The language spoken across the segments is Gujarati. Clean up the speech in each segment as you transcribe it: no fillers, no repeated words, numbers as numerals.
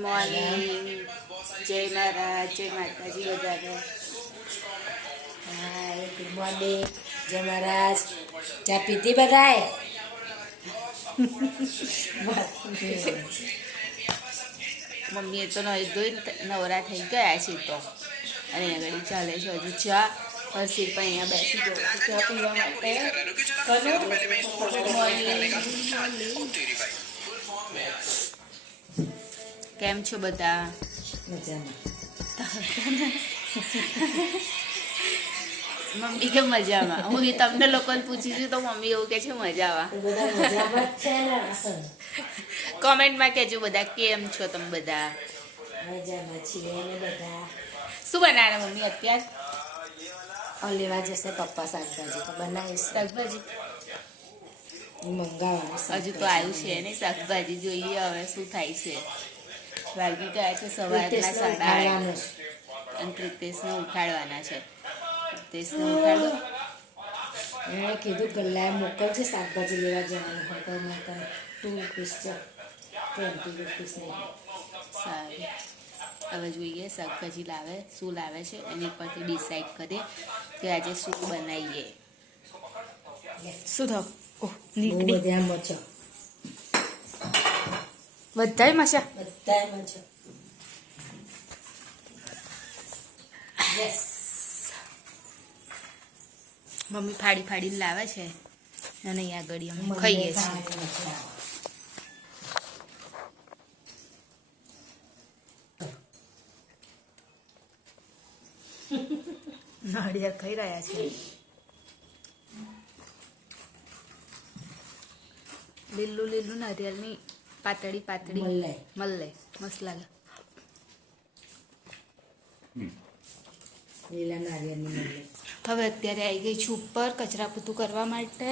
મોર્નિંગ, જય મહારાજ, જય માતાજી બધાને. હાય, ગુડ મોર્નિંગ, જય મહારાજ. ચા પીધી બધાએ? મમ્મીએ તો નહીં ધોઈ નવરા થઈ ગયા છે તો, અને આગળ ચાલે છે હજુ ચા. હર્ષિલ પણ અહીંયા બેસી ગયો ચા પીવા માટે. કેમ છો બધા? મજામાં. મમ્મી કે મજામાં? હું તમને લોકોને પૂછીશું તો મમ્મી એવું કે છે મજામાં. બધા મજામાં જ છે ને? કોમેન્ટમાં કહેજો બધા કેમ છો તમે બધા. મજામાં છીએ ને બધા. શું બનાવે મમ્મી અત્યારે? લેવા જશે પપ્પા શાકભાજી તો બનાવીશ. શાકભાજી મંગાવવાનું હજુ તો આવ્યું છે ને શાકભાજી, જોઈએ હવે શું થાય છે. વાગી ગયા છે સવારના 8:30 અને પ્રિતેશને ઉઠાડવાના છે. પ્રિતેશને ઉઠાડો. એણે કીધું ગલ્લાએ મોકલશે શાકભાજી લેવા જવાનું હોય તો મેં તને 2 રૂપીસ છે, 20 રૂપીસ નહીં. સારું, હવે જોઈએ શાકભાજી લાવે શું લાવે છે એની પરથી ડિસાઈડ કરીએ કે આજે શું બનાવીએ. શું થયું? ઓહ, નીકળી બધા મચો, બધાય મશા. બધા મચો. યસ. મમ્મી ફાડી ફાડીને લાવે છે અને અહીંયા આગળ અમે ખાઈએ છીએ. નાળિયેર ખાઈ રહ્યા છે. લીલું લીલું નારિયેળની પાતળી પાતળી મલાઈ મસ્ત લાગે. લીલા નારિયેળની મલાઈ. હવે અત્યારે આવી ગઈ છું ઉપર કચરા પોતું કરવા માટે.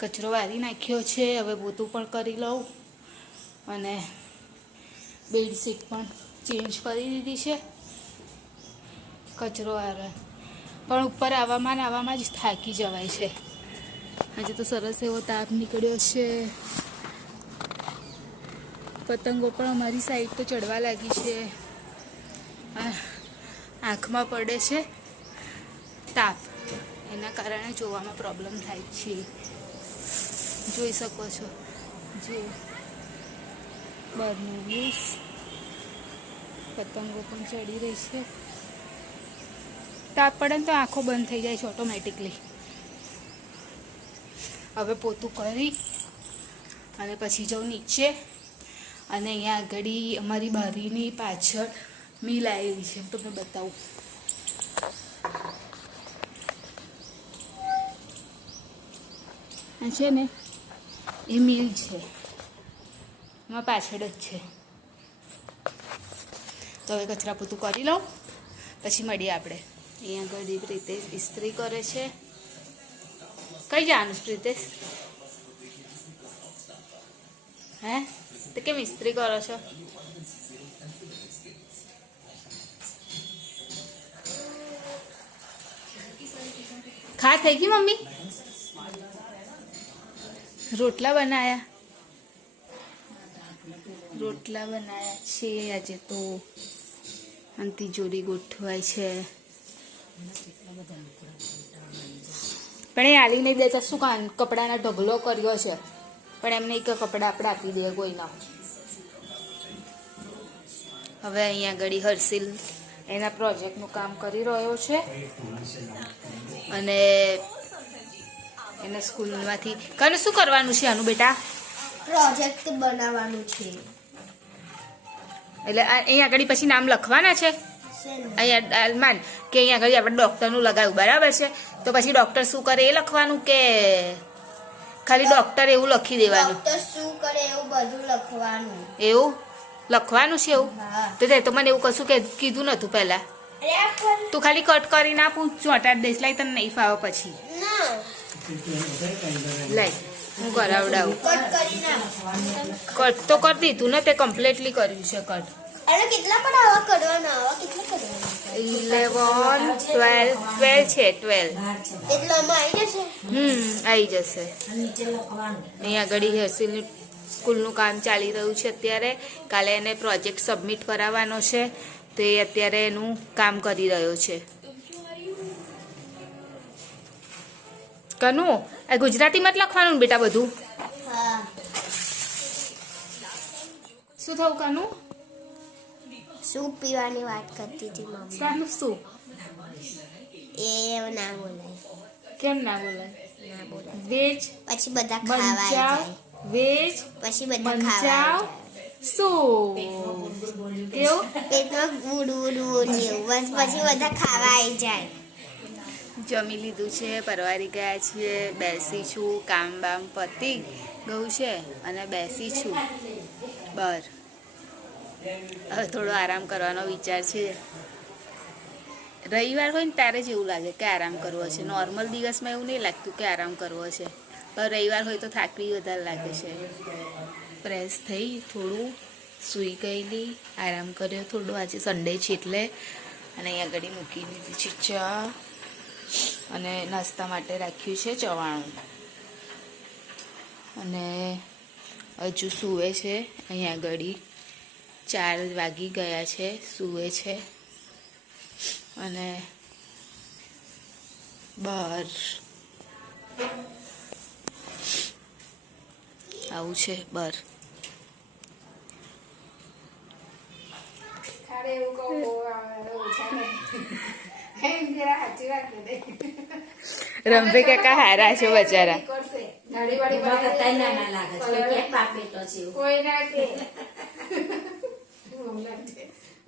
કચરો વારી નાખ્યો છે, હવે પોતું પણ કરી લઉં અને બેડશીટ પણ ચેન્જ કરી દીધી છે. કચરો વારે પણ ઉપર આવવામાં જ થાકી જવાય છે. આજે તો સરસ એવો તાપ નીકળ્યો છે. પતંગો પણ અમારી સાઈડ તો ચડવા લાગી છે. આંખમાં પડે છે તાપ, એના કારણે જોવામાં પ્રોબ્લેમ થાય છે. જોઈ શકો છો જે બહારનું વ્યૂઝ. પતંગો પણ ચડી રહી છે. તાપ પડે ને તો આંખો બંધ થઈ જાય છે ઓટોમેટિકલી. હવે પોતું કરી અને પછી જાઉં નીચે. અને અહીંયા આગળ અમારી બારીની પાછળ મિલ આવેલી છે, તમને બતાવું. આ છે ને એ મિલ છે, એમાં પાછળ જ છે. તો હવે કચરા પોતું કરી લઉં પછી મળીએ આપણે. અહીંયા આગળ પ્રિતેશ ઇસ્ત્રી કરે છે. કઈ જવાનું પ્રિતેશ? હે તો કેમ ઇસ્ત્રી કરો છો? ખા થઈ ગઈ મમ્મી? રોટલા બનાયા છે આજે તો. અને તિજોરી ગોઠવાય છે. પણ એ હાલી નહીં દેતા શું કાન કપડાના ઢગલો કર્યો છે, પણ એમને એક કપડા આપણે આપી દઈએ કોઈના. હવે અહીંયા આગળ હર્ષિલ એના પ્રોજેક્ટનું કામ કરી રહ્યો છે અને એને સ્કૂલમાંથી કને શું કરવાનું છે આનું બેટા? પ્રોજેક્ટ બનાવવાનું છે. એટલે અહીંયા આગળ પછી નામ લખવાના છે. અહીંયા માન કે અહીંયા આગળ આપણે ડૉક્ટરનું લગાવ્યું બરાબર છે, તો પછી ડૉક્ટર શું કરે એ લખવાનું કે ખાલી ડૉક્ટર એવું લખી દેવાનું? ડોક્ટર શું કરે એવું બધું લખવાનું. એવું લખવાનું છે એવું? હા. તો તે તો મને એવું કશું કે કીધું નતું પહેલા. તું ખાલી કટ કરી ના પૂછ ચોંટાડ દઈશ. લાઈ તને નહીં ફાવે પછી ના લાઈ હું કરાવડાવું. કટ કરી નાખ. કટ તો કરી દીધું ને, તે કમ્પ્લીટલી કર્યું છે કટ. એને કેટલા પણ આવા કરવાના? આવા કેટલા કરવાના? 11, 12 છે 12. એટલે આમાં આવી જશે. આવી જશે. નીચે લખવાનું. અહીંયા આગળ હર્ષિલની સ્કૂલનું કામ ચાલી રહ્યું છે અત્યારે. કાલે એને પ્રોજેક્ટ સબમિટ કરાવવાનો છે, તો એ અત્યારે એનું કામ કરી રહ્યો છે. કનુ, આ ગુજરાતીમાં જ લખવાનું ને બેટા બધું? હા. શું થયું કનુ? સૂપ પીવાની વાત કરતી હતી મમ્મી. શાનું શું? એ ના બોલાય. કેમ ના બોલાય? ના બોલાય. વેજ પછી બધા ખાવા મંચાવ, જાય. વેજ પછી બધા ખાવા મંચાવ શું કેવું? પેટમાં ગુડું ને એવું. પછી બધા ખાવા આવી જાય. જમી લીધું છે, પરવારી ગયા છીએ, બેસી છું, કામ બામ પતી ગયું છે અને બેસી છું બહાર. હવે થોડો આરામ કરવાનો વિચાર છે. રવિવાર હોય ને ત્યારે જ એવું લાગે કે આરામ કરવો છે. નોર્મલ દિવસમાં એવું નહીં લાગતું કે આરામ કરવો છે, પણ રવિવાર હોય તો થાક બી વધારે લાગે છે. ફ્રેશ થઈ થોડું સૂઈ ગયેલી, આરામ કર્યો થોડું. આજે સન્ડે છે એટલે. અને અહીંયા આગળ મૂકી દીધી છે ચા, અને નાસ્તા માટે રાખ્યું છે ચવાણું. અને હજુ સૂવે છે. અહીંયા આગળ 4 વાગી ગયા છે, સૂવે છે. અને બહાર આવું છે બહાર. રંભે કાકા હારા છે બચારા. ઉભા કરતા નાના લાગે છે. કોઈ કે બાપ બેટો છે એવું. કોઈ ના કે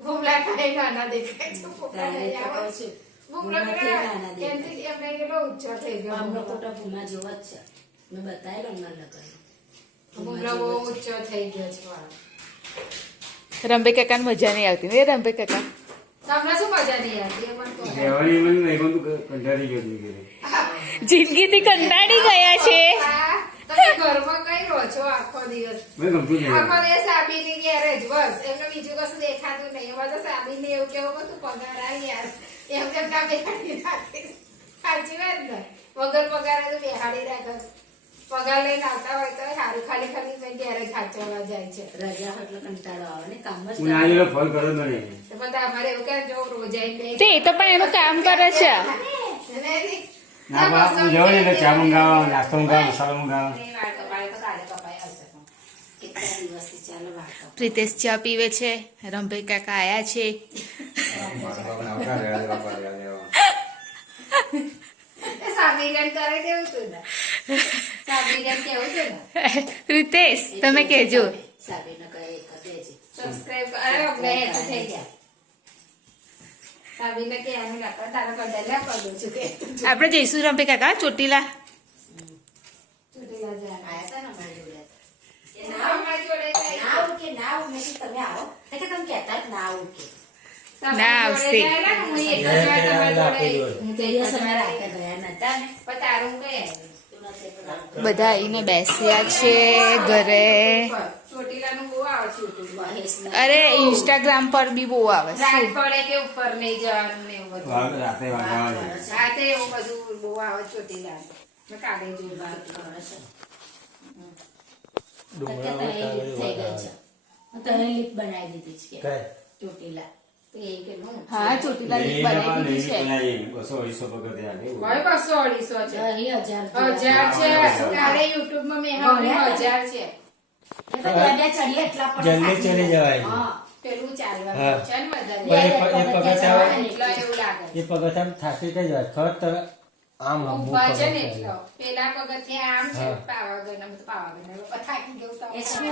ભૂમલા ખાઈ નાના દેખાય છે. તારે તો કહું છું. ભૂમલા ભૂમલાથી નાના દેખાય. એમથી એમને કેટલો ઊંચો થઈ ગયો. આમનો ફોટો ભૂમા જેવો જ છે. મેં બતાવેલો મારા લગ્ન. ભૂમલા બહુ ઊંચો થઈ ગયો છે વાળો. રંભે કાકાને મજા નહીં આવતી ને રંભે કાકા? તમને શું મજા નહીં આવતી? એ પણ કહો. રહેવાની મને નહીં ગમતું, કંટાળી ગયો છું ઘરે. જિંદગીથી કંટાળી ગયા છે. હા, તમે ઘરમાં કઈ રહો છો આખો દિવસ? મને ગમતું નહીં. આખો દિવસ સાબીની ઘેરે જ બસ. એમને બીજું કશું દેખાતું નહીં. એમાં તો સાબીને એવું કેવું કે તું પગાર આ યાર એમ કેમ કાં બેહાડી રાખીશ? સાચી વાત ને? વગર પગારે તો બેહાડી રાખે. પગાર લઈને આવતા હોય તો સારું, ખાલી ખાલી મેં ઘેરે ખાચવા જાય છે. રજા હોય એટલે કંટાળો આવે ને કામ જ હું નાનીનો ફોન કર્યો તો નહીં. તો બધા અમારે એવું કે જો રોજ આવીને તે તો પણ એનું કામ કરે છે. ના બા, હું જાઉં ને એટલે ચા મંગાવવા, નાસ્તો મંગાવવા, મસાલો મંગાવવા. કેટલા દિવસથી ચાલો વાતો. પ્રિતેશ ચા પીવે છે, રંભે કાકા આયા છે. આવતા રહ્યા, બાપા રહ્યા. સાબીગન કરે કેવું તું ને? સાબીગન કેવું છે ને? પ્રિતેશ તમે કહેજો. સાબીને કહે એક દેજે. સબસ્ક્રાઇબ અરે અમને હેતુ થઈ ગયા. સાબીને કે આનું લાકડા તારા પર ડલ્યા પર દઉં છું કે આપણે જઈશું રંભે કાકા ચોટીલા. ચોટીલા જાય. આયા હતા ને અમારી જોડે. કે ના આવો, અમારી જોડે જાય. ના આવો કે ના આવો. મેં કીધું તમે આવો. એટલે કે તમે કહેતા જ ના આવો કે. સાબી ના જોડે આવશે. જાય ને, હું એક જ વાર તમારી જોડે. હું તે દિવસ અમારે રાતે ગયા નતા ને. પણ તારું કઈ આવ્યું? તું નથી પણ બધા આવીને બેસ્યા છે ઘરે. ચોટીલાનું બહુ આવે છે YouTube માં. મહેશને અરે ઇન્સ્ટાગ્રામ પર બી બહુ આવે. રાત શું? પડે કે ઉપર નહીં જવાનું ને એવું બધું. રાતે વાગવાનું. રાતે એવું બધું બહુ આવે ચોટીલા. મેં કાલે જોયું. વાત કરે છે. અત્યારે તો એ લીપ થઈ ગઈ છે. હું તો એ લીપ બનાવી દીધી છે કે ચોટીલા. તો એ કે નું. હા ચોટીલા લીપ બનાવી દીધી છે. 200-250 પગથિયાં છે. કોઈ 200-250 છે. અહીં 1000 1000 છે. તારે YouTube માં મેં સાંભળ્યું 1000 છે. જલ્દી ચડી જવાય. હા. પેલું ચાલવાનું હા. છે ને વધારે. એ પગથિયાં એટલો એવું લાગે. એ પગથિયાં થાકી જ જાય. ખત આમ હંબુ ઊભા છે ને પગથિયાં. એટલો. પેલા પગથિયાં આમ છે. હા. પાવાગઢ ને બધું પાવાગઢ. થાકી ગયું તો. એ શું?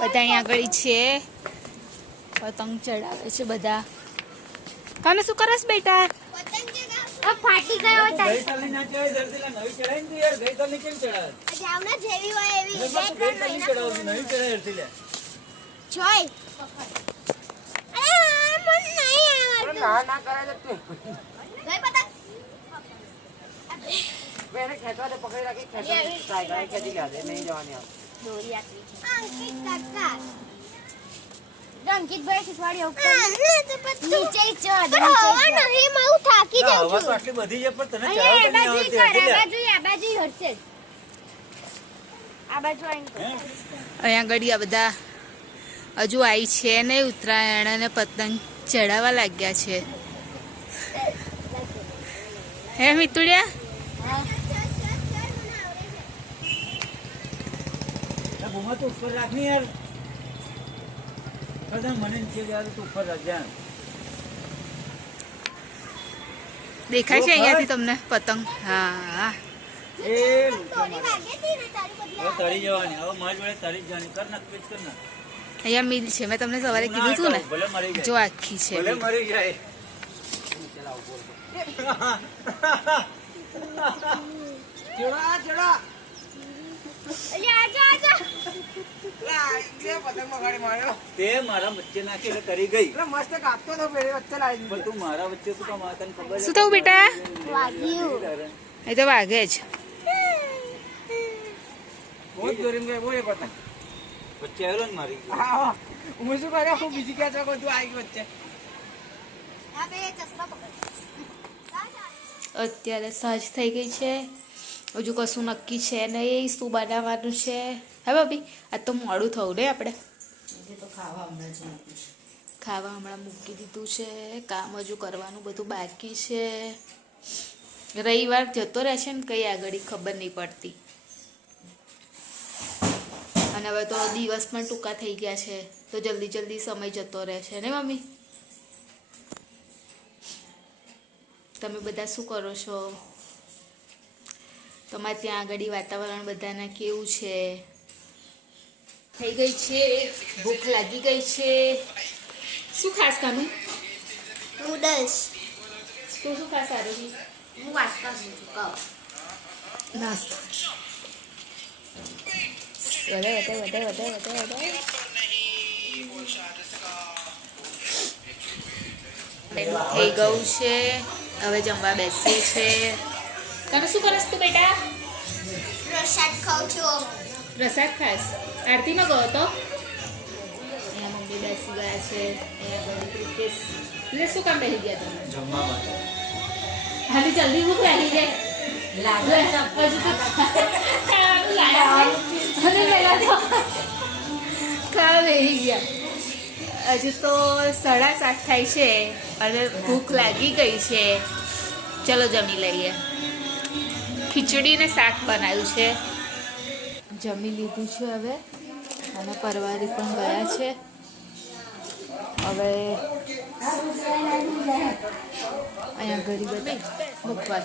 બધા અહીંયા આગળ છે, પતંગ ચડાવે છે બધા. તમે શું કરસ બેટા? ફાટી ગયો ગઈ સાલની ના ચડાય ધરતીલા નવી ચડાય ને તું યાર ગઈ સાલની કેમ ચડાવે જાવના જેવી હોય એવી એટલે પાછું ગઈ સાલની ચડાવું નવી ચડાય ધરતીલા જોય અરે મન નહીં આવડતું ના કરે તો તું ભાઈ પતંગ બેને ખેંચવા દે પકડી રાખી ખેંચવા ટ્રાય કરે ખેંચી લે દે નહીં જવાની આવે દોરી આટલી અંકિત કાકા અંકિતભાઈ શીખવાડી ઉપર નીચે ચડ નીચે નહીં હું થાકી ના જાઉં હવા તો છું આટલી બધી છે પણ તને ચડાવ તો નહીં આવડતી ધરતીલા આ બાજુ હરશે આ બાજુ આવીને કહો. અહીંયા આગળ આ બધા હજુ આવી છે નહીં ઉત્તરાયણ અને પતંગ ચડાવવા લાગ્યા છે હે મિતુડિયા ભૂમા તો ઉપર રાખની યાર બધા મને નીચે યાર તું ઉપર રાખ દેખાય છે અહીંયાથી તમને પતંગ હા એ થોડી વાગે હતી ને તારી બદલે હવે તળી જવાની હવે મારી જોડે તળી જ જવાની કર નાખ પેચ કર નાખ અહીંયા મિલ છે મેં તમને સવારે કીધું હતું ને ભલે મરી જાય જો આખી છે ભલે મિલ. મરી જાય અલ્યા આજા તે મારા વચ્ચે નાખી એટલે તરી ગઈ પણ તું મારા વચ્ચે શું કામ આ તને ખબર શું થયું બેટા વાગ્યું એ તો વાગે જ બહુ દોરી ગઈ બોલે પતંગ વચ્ચે આવેલો ને મારી આ બે ચશ્મા પકડ અત્યારે સાંજ થઈ ગઈ છે હજુ કશું નક્કી છે નહીં શું બનાવવાનું છે હે ભાભી આ તો મોડું થયું ને આપણે તો ખાવા હમણાં જ મૂકું છું. ખાવા હમણાં મૂકી દીધું છે કામ હજુ કરવાનું બધું બાકી છે રવિવાર જતો રહેશે ને કઈ આગળ ખબર નહીં પડતી અને હવે તો દિવસ પણ ટૂંકા થઈ ગયા છે તો જલ્દી જલ્દી સમય જતો રહેશે ને મમ્મી તમે બધા શું કરો છો તમારે ત્યાં આગળ વાતાવરણ બધાના કેવું છે થઈ ગઈ છે ભૂખ લાગી ગઈ છે શું ખાસ કાનું નૂડલ્સ તું શું ખાસ સારું હું વાંચતા છું કહો નાસ્તો વધારે થઈ ગયું છે હવે જમવા બેસીએ છે તને શું કરસ તું બેટા પ્રસાદ ખાઉં છું પ્રસાદ ખાસ આરતીમાં ગયો તો અહીંયા મમ્મી બેસી ગયા છે અહીંયા બધી ક્રિકેટ એટલે શું કામ બેસી ગયા તમે જમવા માટે હાલી જલ્દી ભૂખ લાગી જાય લાગે હજુ તો ખાવાનું લાયા અને પહેલા તો ખાવા બેસી ગયા હજુ તો 7:30 થાય છે અને ભૂખ લાગી ગઈ છે ચલો જમી લઈએ ખીચડી ને શાક બનાવ્યું છે જમી લીધું છે હવે અને પરવારી પણ ગયા છે હવે અહીંયા ઘડી બધી મૂકવા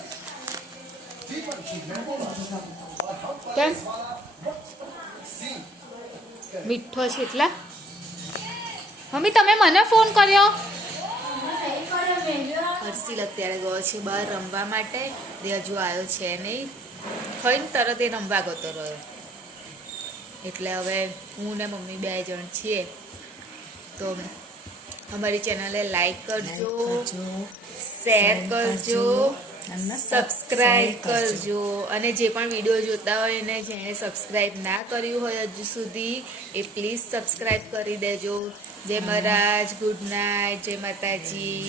કેમ મીઠો છે એટલા મમ્મી તમે મને ફોન કર્યો હર્ષિલ અત્યારે ગયો છે બહાર રમવા માટે તે હજુ આવ્યો છે નહીં ખાઈને તરત એ રમવા ગતો રહ્યો એટલે હવે હું ને મમ્મી 2 જણ છીએ તો અમારી ચેનલને લાઈક કરજો શેર કરજો સબસ્ક્રાઈબ કરજો અને જે પણ વિડીયો જોતા હોય એને જેણે સબસ્ક્રાઈબ ના કર્યું હોય હજુ સુધી એ પ્લીઝ સબસ્ક્રાઈબ કરી દેજો જય મહારાજ ગુડ નાઇટ જય માતાજી